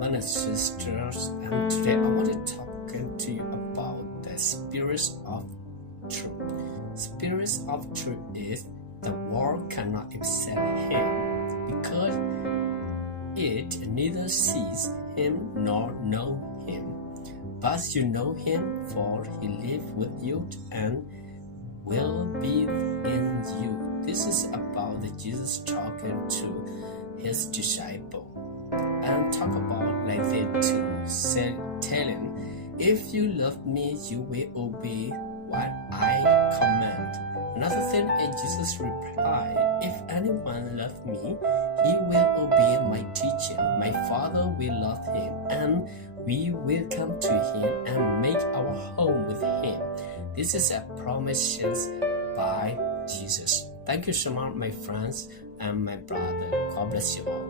brothers and sisters, and today I want to talk to you about the Spirit of Truth. Spirit of Truth is the world cannot accept Him because it neither sees Him nor know Him. But you know Him, for He lives with you and will be in you. This is about the Jesus talking to His disciple and talk about like they to tell him, if you love me, you will obey what I command. Another thing is Jesus replied, if anyone loves me, he will obey my teaching. My Father will love him, and we will come to him and make our home with him. This is a promise by Jesus. Thank you so much, my friends and my brother. God bless you all.